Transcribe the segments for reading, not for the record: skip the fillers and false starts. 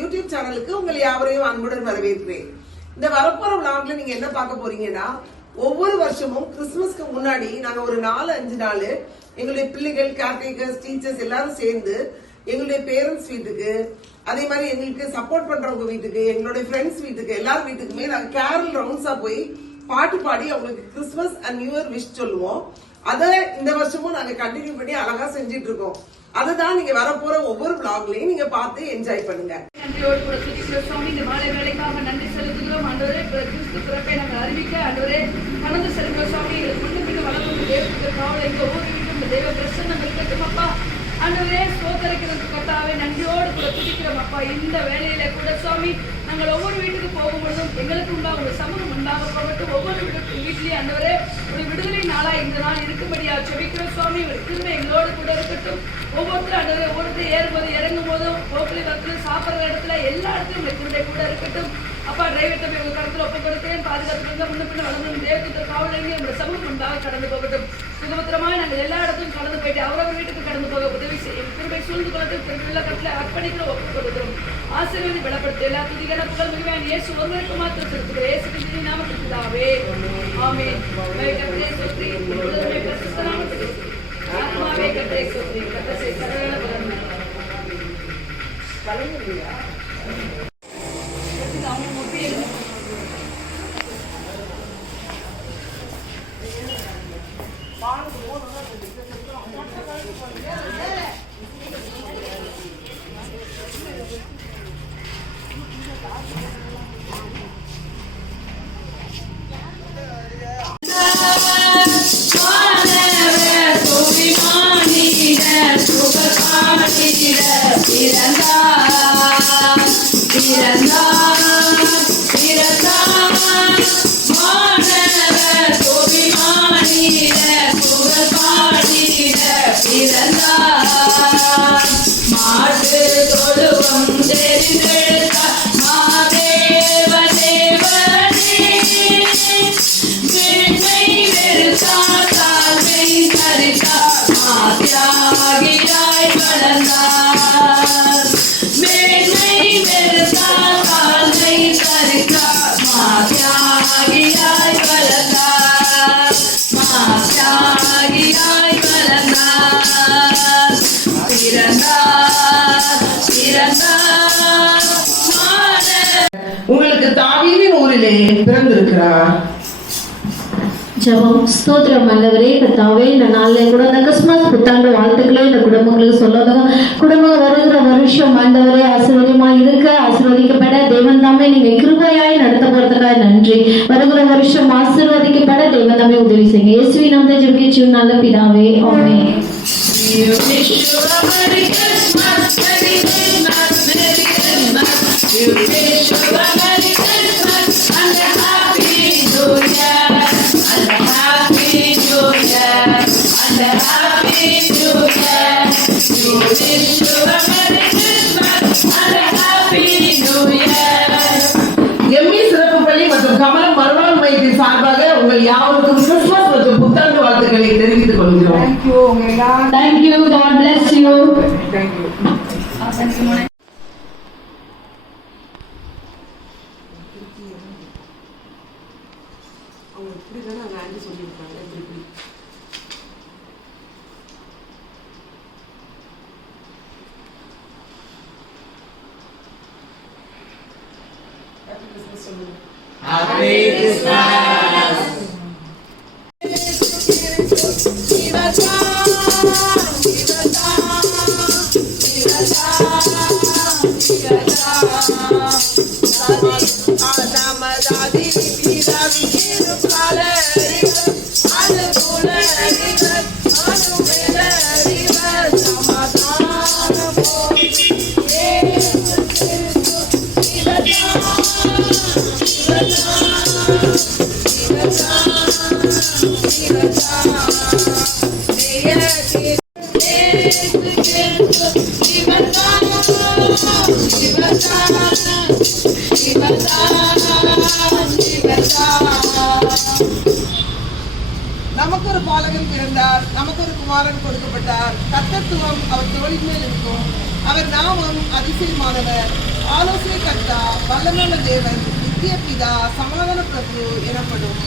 YouTube சேனலுக்கு உங்களை யாவரையும் அன்புடன் வரவேற்கிறேன். இந்த வரப்போற விழாவில் நீங்க என்ன பார்க்க போறீங்கன்னா, ஒவ்வொரு வருஷமும் கிறிஸ்துமஸ்க்கு முன்னாடி நாங்க ஒரு 4-5 நாள் எங்களுடைய பிள்ளைகள், கேர்டேக்கர்ஸ், டீச்சர்ஸ் எல்லாரும் சேர்ந்து எங்களுடைய பேரண்ட்ஸ் வீட்டுக்கு, அதே மாதிரி எங்களுக்கு சப்போர்ட் பண்றவங்க வீட்டுக்கு, எங்களுடைய ஃப்ரெண்ட்ஸ் வீட்டுக்கு, எல்லார் வீட்டுக்குமே நாங்க கேரல் ரவுண்ட்ஸா போய் பாட்டு பாடி அவங்களுக்கு Christmas and new year wish சொல்லுவோம். அதை இந்த வருஷமும் நாங்க கண்டினியூ பண்ணி அழகா செஞ்சிட்டு இருக்கோம். அதுதான் நீங்க வரப்போற ஒவ்வொரு விளாக்லயும் நீங்க பார்த்து என்ஜாய் பண்ணுங்க. நன்றியோடு கூட துதிக்கிற சுவாமி, இந்த மாலை வேலைக்காக நன்றி செலுத்துகிறோம். ஆண்டவரே, கிறிஸ்து பிறப்பை நாங்கள் அறிவிக்க ஆண்டவரே கடந்து செல்கிற சுவாமி, முன்ன பின்ன வளர்ந்து தேவத்துக்கு காவலை எங்க ஒவ்வொரு வீட்டும் இந்த தேவ பிரசன்னம் இருக்கட்டும் அப்பா. ஆண்டவரே, சோதரிக்கிறதுக்கு கர்த்தாவே நன்றியோடு கூட துதிக்கிறோம் அப்பா. இந்த வேலையில கூட சுவாமி, நாங்கள் ஒவ்வொரு வீட்டுக்கு போகும்பொழுதும் எங்களுக்கு உண்டாக ஒரு சமூகம் உண்டாக போகட்டும். ஒவ்வொரு வீட்லயும் ஆண்டவரே ஒரு விடுதலை நாளா இந்த நாள் இருக்கும்படியா செபிக்கிறோம் சுவாமி. ஒரு திரும்ப எங்களோடு கூட இருக்கட்டும். ஒவ்வொருத்தரும் ஆண்டவரே, ஒவ்வொருத்தரும் ஏறும்போது இறங்கும் போதும் போக்குல வரத்துல சாப்பிட்ற இடத்துல எல்லா இடத்துலயும் உங்க திரும்ப கூட இருக்கட்டும் அப்பா. டிரைவர் தம்பி உங்க கடத்துல ஒப்பு கொடுக்கிறேன். பாதுகாத்துங்க. முன்ன பின்ன வளர்ந்து தேவத்துக்கு காவலங்க உங்களோட சமூகம் உண்டாக கடந்து போகட்டும். சுகபத்திரமாக நாங்கள் எல்லா இடத்துலையும் கடந்து போயிட்டு அவரவர் வீட்டுக்கு கடந்து போக உதவி செய்யும். திரும்ப சூழ்ந்து குளத்துக்கு உள்ள கடத்துல அர்ப்பணிக்கிற ஒப்பு கொடுக்கிறோம். ஆசீர்வாதி பலப்படுத்த எல்லா துதிகர புகழ் மிகுவான் இயேசு ஒருவருக்கு மாத்திரம் செலுத்துகிற இயேசு கிறிஸ்துவின் நாமத்தில் பிதாவே, ஆமென். கர்த்தரே ஸ்தோத்திரி, உம்முடைய பரிசுத்த நாமத்துக்கு ஆத்மாவே கர்த்தரே ஸ்தோத்திரி. கர்த்தரே சகல பலன் பலனில்லையா அவங்க முட்டி மாட்டு தொழுவம் தெரிந்தெடுத்த மாதேவ தேவனே, மேன்மை வெறுத்தார் தாழ்மை தரித்தார் மாத்தியாகியாய் வளர்ந்தார். மேன்மை வெறுத்தார் தாழ்மை தரித்தார் மாத்தியாகியாய் வளர்ந்தார். மாத்தியாகியாய் வளர்ந்தார். உங்களுக்கு தாவீதின் ஊரிலே பிறந்திருக்கிறார். ஜெபம். ஸ்தோத்திரம் ஆண்டவரே, கர்த்தாவே, இந்த நாளில் கூட இந்த கிறிஸ்துமஸ் புத்தாண்டு வாழ்த்துக்களை இந்த குடும்பங்களுக்கு சொல்லணும். குடும்பம் வருகிற வருஷம் ஆண்டவரே ஆசீர்வாதமாய் இருக்க, ஆசீர்வதிக்கப்பட தேவன் தாமே நீங்க கிருபையாய் நடத்த போறதுக்காக நன்றி. வருகிற வருஷம் ஆசீர்வதிக்கப்பட தேவன் தாமே உதவி செய்யுங்க. இயேசுவின் நாமத்தில் ஜெபிக்கிறோம் நல்ல பிதாவே, ஆமென். எம்மி சிறப்பு பள்ளி மற்றும் கமலம் மறுநாள் மையத்தின் சார்பாக உங்கள் யாவருக்கும் கிறிஸ்துமஸ் மற்றும் புத்தாண்டு வாழ்த்துக்களை தெரிவித்துக் கொள்கிறோம். Thank you. God bless you. Thank you. Happy Christmas. மகத்துவம் அவர் தோளின் மேல் இருக்கும். அவர் நாமம் அதிசயமானவர், ஆலோசனை கர்த்தா, வல்லமையுள்ள தேவன், நித்திய பிதா, சமாதான பிரபு எனப்படும்.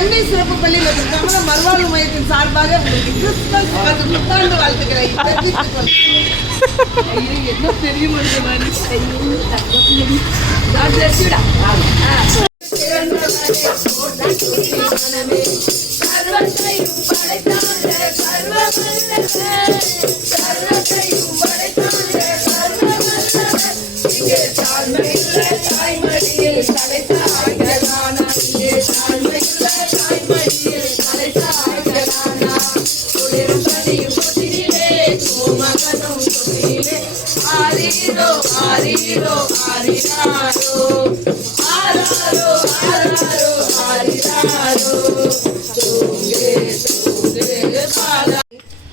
எம்ஏ சிறப்பு பள்ளி மற்றும் கமலம் மறுவாழ்வு மையத்தின் சார்பாக உங்களுக்கு கிறிஸ்துமஸ் மற்றும் புத்தாண்டு வாழ்த்துக்களை தெரிவித்துக் கொள்கிறேன். என்ன பெரிய மனுஷன் God bless you டா.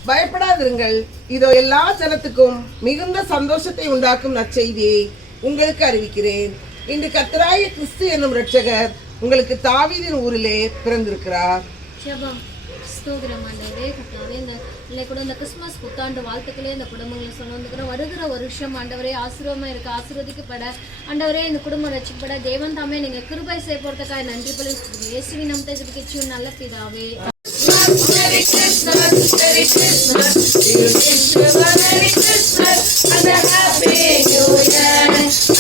பயப்படாதிருங்கள், இதோ எல்லா ஜனத்துக்கும் மிகுந்த சந்தோஷத்தை உண்டாக்கும் நற்செய்தியை உங்களுக்கு அறிவிக்கிறேன். இன்று கர்த்தராகிய கிறிஸ்து என்னும் இரட்சகர் உங்களுக்கு தாவீதின் ஊரிலே பிறந்திருக்கிறார். ஜெபம். ஸ்தோத்திரம் ஆண்டவரே கர்த்தாவே, இந்த கூட இந்த கிறிஸ்துமஸ் புத்தாண்டு வாழ்த்துக்களே இந்த குடும்பங்களை சொன்னதுக்கிறோம். வருகிற வருஷம் ஆண்டவரே ஆசீர்வாதமா இருக்க, ஆசீர்வதிக்கப்பட ஆண்டவரே இந்த குடும்பம் ரட்சிக்கப்பட தேவன் தாமே நீங்க கிருபை செய்ய போறதுக்காக நன்றி பலி இயேசுவின் நாமத்தை ஜெபிக்கிறோம் நல்ல பிதாவே. Merry Christmas, Merry Christmas, we wish you a Merry Christmas and a Happy New Year,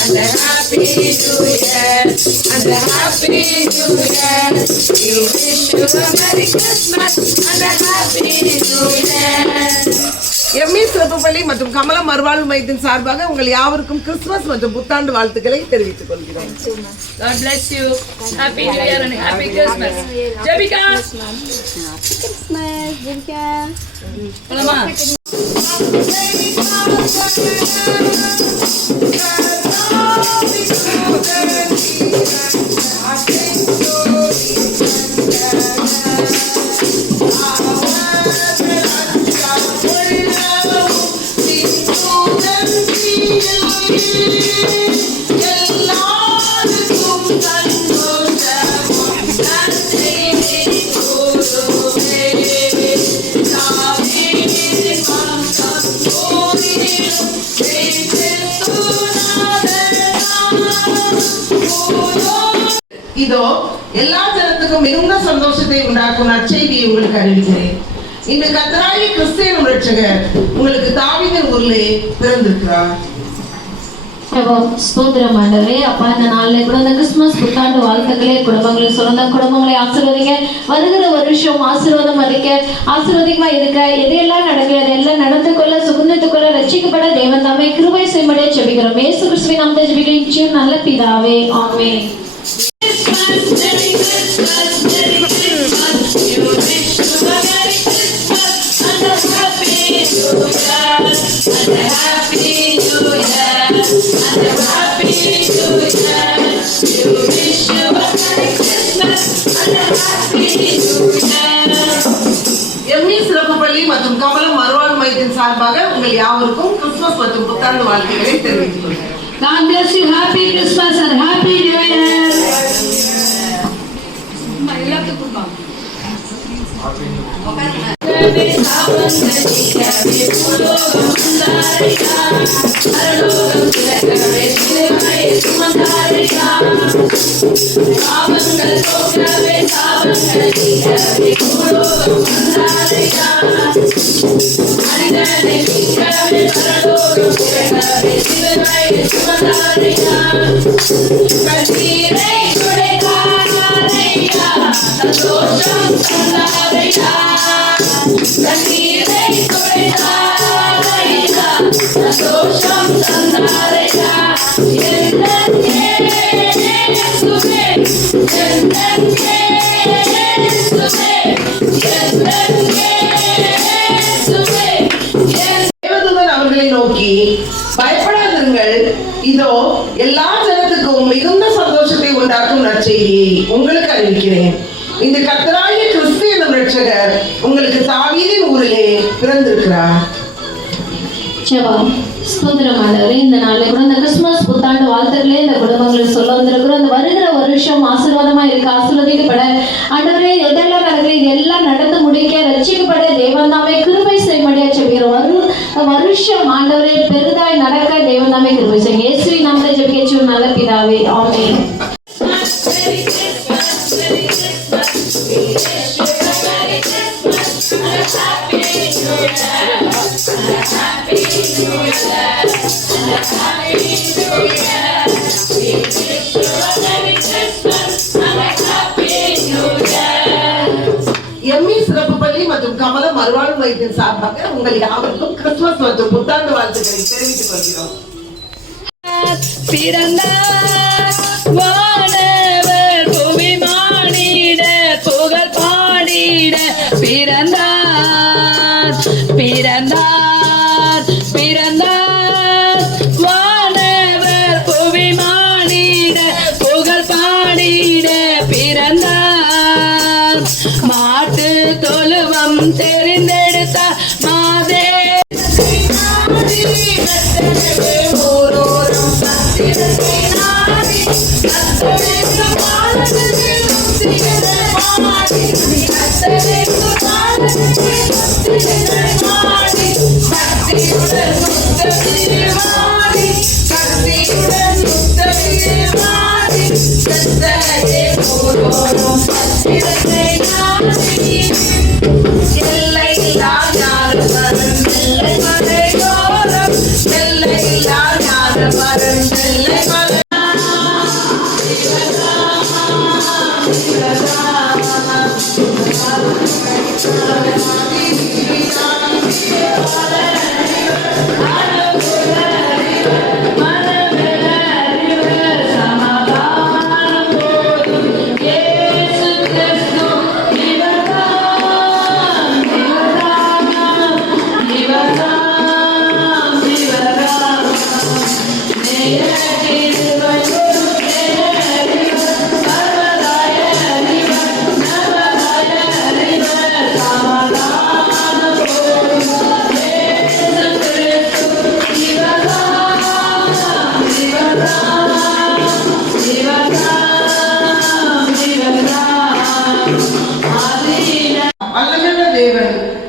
and a Happy New Year, and a Happy New Year. We wish you a Merry Christmas and a Happy New Year. MA சிறப்பு பள்ளி மற்றும் கமலம் மறுவாழ்வு மையத்தின் சார்பாக உங்கள் யாவருக்கும் Christmas மற்றும் புத்தாண்டு வாழ்த்துக்களை தெரிவித்துக் கொள்கிறோம். God bless you. Happy New Year and Happy Christmas. Jebika. Christmas Jebika. Hello. இதோ எல்லா ஜனத்துக்கும் மிகுந்த சந்தோஷத்தை உண்டாக்கும் நற்செய்தியை உங்களுக்கு அறிவிக்கிறேன். இன்று கர்த்தராகிய கிறிஸ்து என்னும் இரட்சகர் உங்களுக்கு தாவீதின் ஊரிலே பிறந்திருக்கிறார். ஸ்தோத்திரம் ஆண்டவரே அப்பா, இந்த நாளில் கூட இந்த கிறிஸ்துமஸ் புத்தாண்டு வாழ்த்துக்களே குடும்பங்களை சொல்லுங்க, குடும்பங்களை ஆசீர்வதிங்க. வருகிற வருஷம் ஆசீர்வாதம் அளிக்க, ஆசீர்வாதமா இருக்க, எதையெல்லாம் நடக்குது அதெல்லாம் நடந்து கொள்ள, சுகந்தத்துக் கொள்ள, ரட்சிக்கப்பட தேவன் தாமே கிருபை செய்யும்படியே ஜெபிக்கிறோம். இயேசு கிறிஸ்துவின் நாமத்தில் ஜெபிக்கிறோம் நல்ல பிதாவே, ஆமென். Merry Christmas, Merry Christmas, you wish you a Merry Christmas and a Happy New Year, and a Happy New Year, and a Happy New Year. You wish you a Merry Christmas and a Happy New Year. MA சிறப்பு பள்ளி மற்றும் கமலம் மறுவாழ்வு மையத்தின் சார்பாக உங்கள் யாவருக்கும் Christmas மற்றும் புத்தாண்டு வாழ்த்துக்களை தெரிவித்துக் கொள்கிறேன். God bless you. Happy Christmas and Happy New Year. Yes, நற்செய்தியை உங்களுக்கு அறிவிக்கிறேன். இந்த கர்த்தராகிய கிறிஸ்து என்னும் இரட்சகர் உங்களுக்கு தாவீதின் ஊரிலே பிறந்திருக்கிறார். ஜெபம். ஸ்தோத்திரம் ஆண்டவரே, இந்த நாளில் கூட இந்த கிறிஸ்துமஸ் புத்தாண்டு வாழ்த்துக்களே இந்த குடும்பங்களுக்கு சொல்ல வந்திருக்கிறோம். அந்த வருகிற வருஷம் ஆசீர்வாதமா இருக்க, ஆசீர்வதிக்கப்பட ஆண்டவரே எதெல்லாம் நடக்குது இதெல்லாம் நடந்து முடிக்க, ரட்சிக்கப்பட தேவன் தாமே கிருபை செய்யும்படியா ஜெபிக்கிறோம். வருஷம் ஆண்டவரே பெரிதாய் நடக்க தேவன் தாமே கிருபை செய்யும். இயேசுவின் நாமத்தை ஜெபிக்கிறோம் நல்ல பிதாவே, ஆமென். எம்மி சிறப்பு பள்ளி மற்றும் கமலம் மறுவாழ்வு மையத்தின் சார்பாக உங்கள் யாவருக்கும் கிறிஸ்துமஸ் மற்றும் புத்தாண்டு வாழ்த்துக்களை தெரிவித்துக் கொள்கிறோம். பிறந்தார் வானவர் புவி மானிட புகழ் பாடிட பிறந்தார் பிறந்தார் பிறந்தார் வானவர் புவி மானிட புகழ் பாடிட பிறந்தார் மாட்டு தொழுவம் தெரிந்தெடுத்த மாதே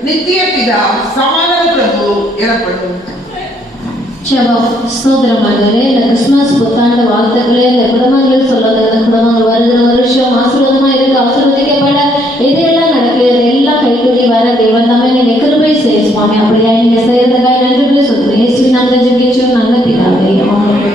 நித்திய பிதா சமாதான பிரபு எனப்படும். ஜெபம். ஸ்தோத்திரம் ஆண்டவரே, இந்த கிறிஸ்துமஸ் புத்தாண்டு வாழ்த்துக்களே இந்த குடும்பங்களுக்கு சொல்ல இந்த குடும்பங்கள் வருகிற வருஷம் ஆசீர்வாதமா இருக்கு, ஆசீர்வதிக்கப்பட எதையெல்லாம் நடக்குது எல்லாம் கைகூடி வர தேவன் தாமே நீங்க கிருபை செய்ய சுவாமி. அப்படியா நீங்க செய்யறதுக்காக நன்றி சொல்றேன். இயேசுவின் நாமத்தில் ஜெபிக்கிறோம் நல்ல பிதாவே, ஆமென்.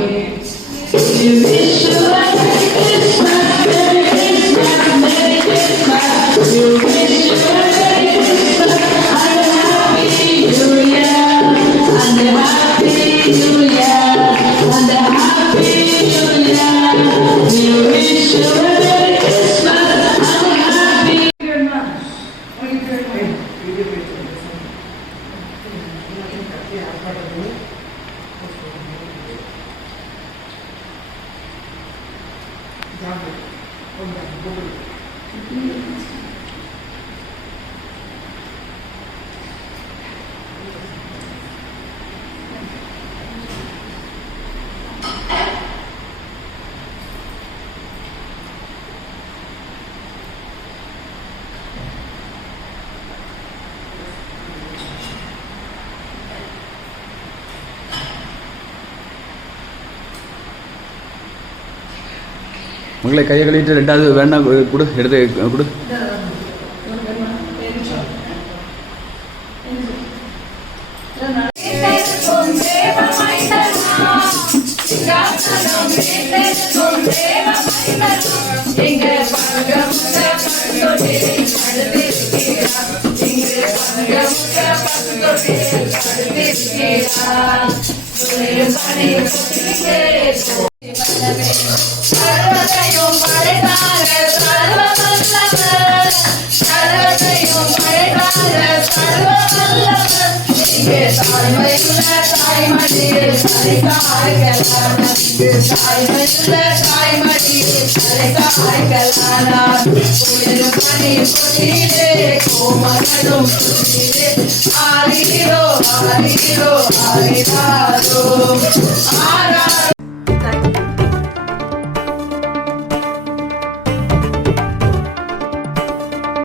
மகளை கையை கழுவிட்டு ரெண்டாவது வேண்டாம் கொடு, எடுத்து கொடு. இங்கே தாய்மையுள்ள தாய்மடியில் தலை சாய்க்கலாம் இங்கு தாய்மையுள்ள தாய்மடியில் தலை சாய்க்கலாம் குளிரும் பனி பொழிலே கோமகனும் புதிலே ஆரிரோ ஆரிரோ ஆரிராரோ ஆரா